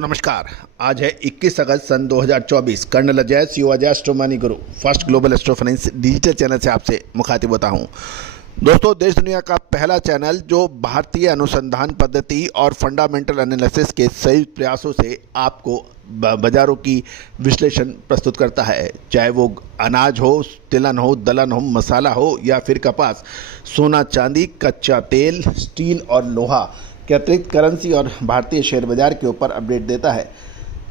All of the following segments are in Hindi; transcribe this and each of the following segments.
दोस्तों नमस्कार। आज है 21 अगस्त सन 2024। कर्नल अजय सीओ अजय एस्ट्रोमनी गुरु first global astro finance digital channel से आपसे मुखातिब होता हूं। दोस्तों, देश दुनिया का पहला चैनल जो भारतीय अनुसंधान पद्धति और फंडामेंटल एनालिसिस के संयुक्त प्रयासों से आपको बाजारों की विश्लेषण प्रस्तुत करता है। चाहे वो अनाज हो, तिलहन हो, दलहन हो, मसाला हो या फिर कपास, सोना, चांदी, कच्चा तेल, स्टील और लोहा के अतिरिक्त करेंसी और भारतीय शेयर बाजार के ऊपर अपडेट देता है।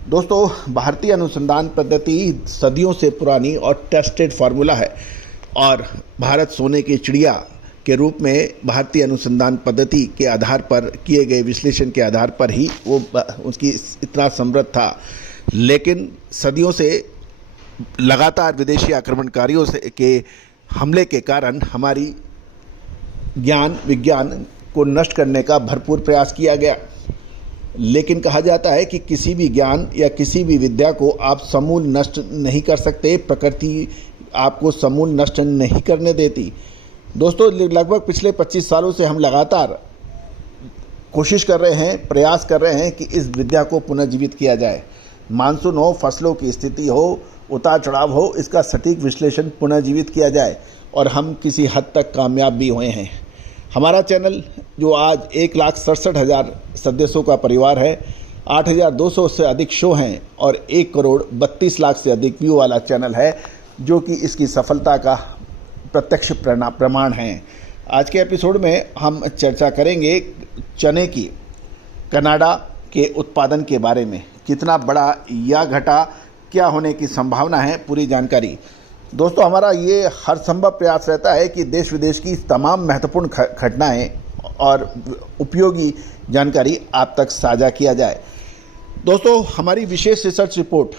दोस्तों, भारतीय अनुसंधान पद्धति सदियों से पुरानी और टेस्टेड फार्मूला है और भारत सोने की चिड़िया के रूप में भारतीय अनुसंधान पद्धति के आधार पर किए गए विश्लेषण के आधार पर ही वो उसकी इतना समृद्ध था। लेकिन सदियों से लगातार विदेशी आक्रमणकारियों से के हमले के कारण हमारी ज्ञान विज्ञान को नष्ट करने का भरपूर प्रयास किया गया। लेकिन कहा जाता है कि किसी भी ज्ञान या किसी भी विद्या को आप समूल नष्ट नहीं कर सकते। प्रकृति आपको समूल नष्ट नहीं करने देती। दोस्तों, लगभग पिछले 25 सालों से हम लगातार कोशिश कर रहे हैं, प्रयास कर रहे हैं कि इस विद्या को पुनर्जीवित किया जाए। मानसून हो, फसलों की स्थिति हो, उतार चढ़ाव हो, इसका सटीक विश्लेषण पुनर्जीवित किया जाए और हम किसी हद तक कामयाब भी हुए हैं। हमारा चैनल जो आज 1,67,000 सदस्यों का परिवार है, 8,200 से अधिक शो हैं और 1,32,00,000 से अधिक व्यू वाला चैनल है, जो कि इसकी सफलता का प्रत्यक्ष प्रमाण है। आज के एपिसोड में हम चर्चा करेंगे चने की कनाडा के उत्पादन के बारे में। कितना बड़ा या घटा, क्या होने की संभावना है, पूरी जानकारी। दोस्तों, हमारा ये हर संभव प्रयास रहता है कि देश विदेश की तमाम महत्वपूर्ण घटनाएं और उपयोगी जानकारी आप तक साझा किया जाए। दोस्तों, हमारी विशेष रिसर्च रिपोर्ट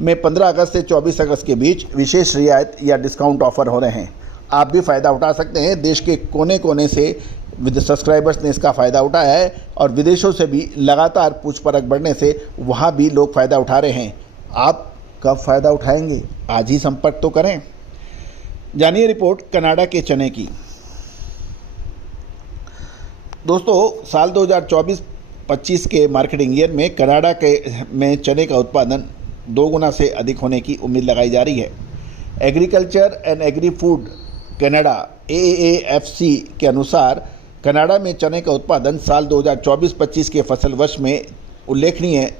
में 15 अगस्त से 24 अगस्त के बीच विशेष रियायत या डिस्काउंट ऑफर हो रहे हैं। आप भी फ़ायदा उठा सकते हैं। देश के कोने कोने से सब्सक्राइबर्स ने इसका फ़ायदा उठाया है और विदेशों से भी लगातार पूछ-परख बढ़ने से वहाँ भी लोग फ़ायदा उठा रहे हैं। आप कब फ़ायदा उठाएंगे? आज ही संपर्क तो करें। जानिए रिपोर्ट कनाडा के चने की। दोस्तों, साल 2024-25 के मार्केटिंग ईयर में कनाडा में चने का उत्पादन 2 गुना से अधिक होने की उम्मीद लगाई जा रही है। Agriculture and agri food Canada AAFC के अनुसार कनाडा में चने का उत्पादन साल 2024-25 के फसल वर्ष में उल्लेखनीय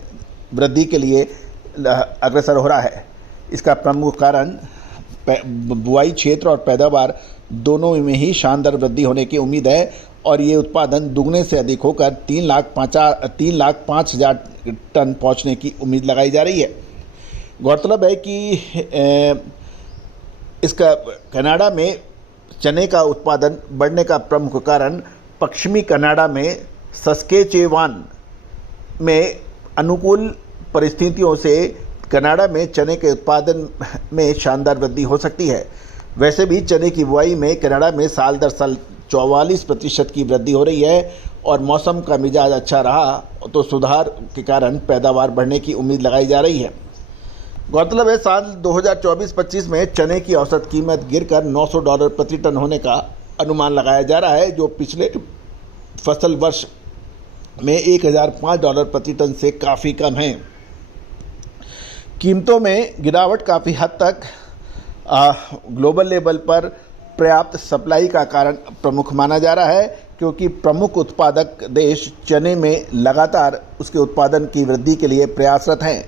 वृद्धि के लिए अग्रसर हो रहा है। इसका प्रमुख कारण बुआई क्षेत्र और पैदावार दोनों में ही शानदार वृद्धि होने की उम्मीद है और ये उत्पादन दुगने से अधिक होकर 3,05,000 टन पहुंचने की उम्मीद लगाई जा रही है। गौरतलब है कि इसका कनाडा में चने का उत्पादन बढ़ने का प्रमुख कारण पश्चिमी कनाडा में सस्केचेवान में अनुकूल परिस्थितियों से कनाडा में चने के उत्पादन में शानदार वृद्धि हो सकती है। वैसे भी चने की बुआई में कनाडा में साल दर साल 44% की वृद्धि हो रही है और मौसम का मिजाज अच्छा रहा तो सुधार के कारण पैदावार बढ़ने की उम्मीद लगाई जा रही है। गौरतलब है, साल 2024-25 में चने की औसत कीमत गिरकर $900 प्रति टन होने का अनुमान लगाया जा रहा है, जो पिछले फसल वर्ष में $1,005 प्रति टन से काफ़ी कम है। कीमतों में गिरावट काफ़ी हद तक ग्लोबल लेवल पर पर्याप्त सप्लाई का कारण प्रमुख माना जा रहा है, क्योंकि प्रमुख उत्पादक देश चने में लगातार उसके उत्पादन की वृद्धि के लिए प्रयासरत हैं।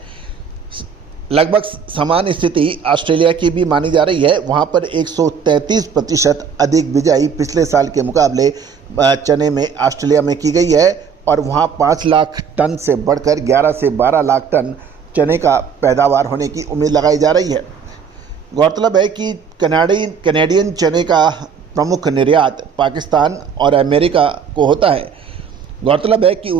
लगभग समान स्थिति ऑस्ट्रेलिया की भी मानी जा रही है। वहाँ पर 133% अधिक बिजाई पिछले साल के मुकाबले चने में ऑस्ट्रेलिया में की गई है और वहाँ 5 लाख टन से बढ़कर 11 से 12 लाख टन चने का पैदावार होने की उम्मीद लगाई जा रही है। गौरतलब है कि कनाडियन चने का प्रमुख निर्यात पाकिस्तान और अमेरिका को होता है। गौरतलब है कि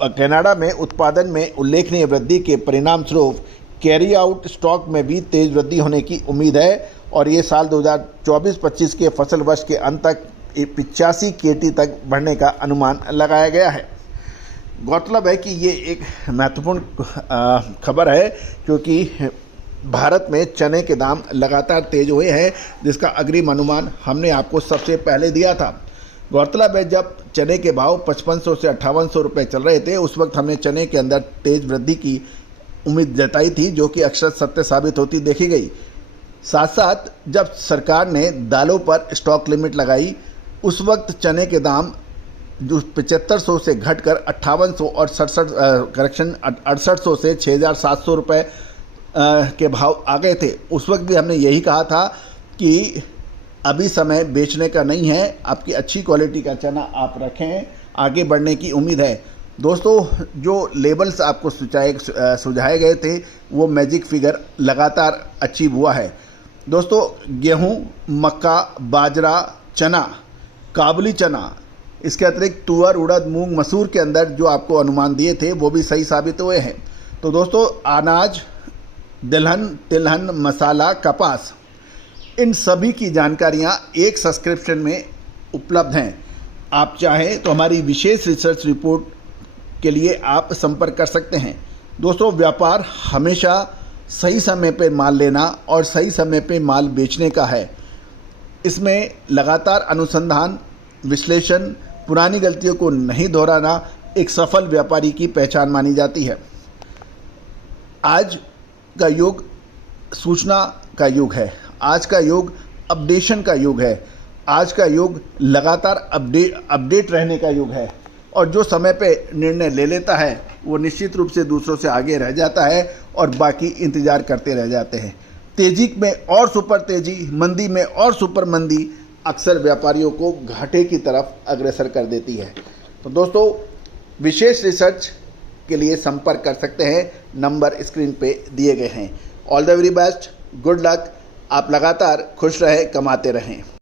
कनाडा में उत्पादन में उल्लेखनीय वृद्धि के परिणाम स्वरूप कैरी आउट स्टॉक में भी तेज वृद्धि होने की उम्मीद है और ये साल 2024-25 के फसल वर्ष के अंत तक 85 KT तक बढ़ने का अनुमान लगाया गया है। गौरतलब है कि ये एक महत्वपूर्ण खबर है, क्योंकि भारत में चने के दाम लगातार तेज हुए हैं, जिसका अग्रिम अनुमान हमने आपको सबसे पहले दिया था। गौरतलब है जब चने के भाव 5500 से 5800 रुपये चल रहे थे, उस वक्त हमने चने के अंदर तेज वृद्धि की उम्मीद जताई थी, जो कि अक्सर सत्य साबित होती देखी गई। साथ साथ जब सरकार ने दालों पर स्टॉक लिमिट लगाई, उस वक्त चने के दाम जो 7500 से घटकर 5800 और 6800 से 6700 रुपये के भाव आ गए थे। उस वक्त भी हमने यही कहा था कि अभी समय बेचने का नहीं है, आपकी अच्छी क्वालिटी का चना आप रखें, आगे बढ़ने की उम्मीद है। दोस्तों, जो लेबल्स आपको सुझाए गए थे वो मैजिक फिगर लगातार अचीव हुआ है। दोस्तों, गेहूं, मक्का, बाजरा, चना, काबुली चना, इसके अतिरिक्त तुअर, उड़द, मूंग, मसूर के अंदर जो आपको अनुमान दिए थे वो भी सही साबित हुए हैं। तो दोस्तों, अनाज, दलहन, तिलहन, मसाला, कपास, इन सभी की जानकारियां एक सब्सक्रिप्शन में उपलब्ध हैं। आप चाहें तो हमारी विशेष रिसर्च रिपोर्ट के लिए आप संपर्क कर सकते हैं। दोस्तों, व्यापार हमेशा सही समय पे माल लेना और सही समय पे माल बेचने का है। इसमें लगातार अनुसंधान, विश्लेषण, पुरानी गलतियों को नहीं दोहराना एक सफल व्यापारी की पहचान मानी जाती है। आज का युग सूचना का युग है, आज का युग अपडेशन का युग है, आज का युग लगातार अपडेट रहने का युग है। और जो समय पे निर्णय ले लेता है वो निश्चित रूप से दूसरों से आगे रह जाता है और बाकी इंतज़ार करते रह जाते हैं। तेजी में और सुपर तेजी, मंदी में और सुपर मंदी अक्सर व्यापारियों को घाटे की तरफ अग्रसर कर देती है। तो दोस्तों, विशेष रिसर्च के लिए संपर्क कर सकते हैं, नंबर स्क्रीन पे दिए गए हैं। All the very best, good luck, आप लगातार खुश रहें, कमाते रहें।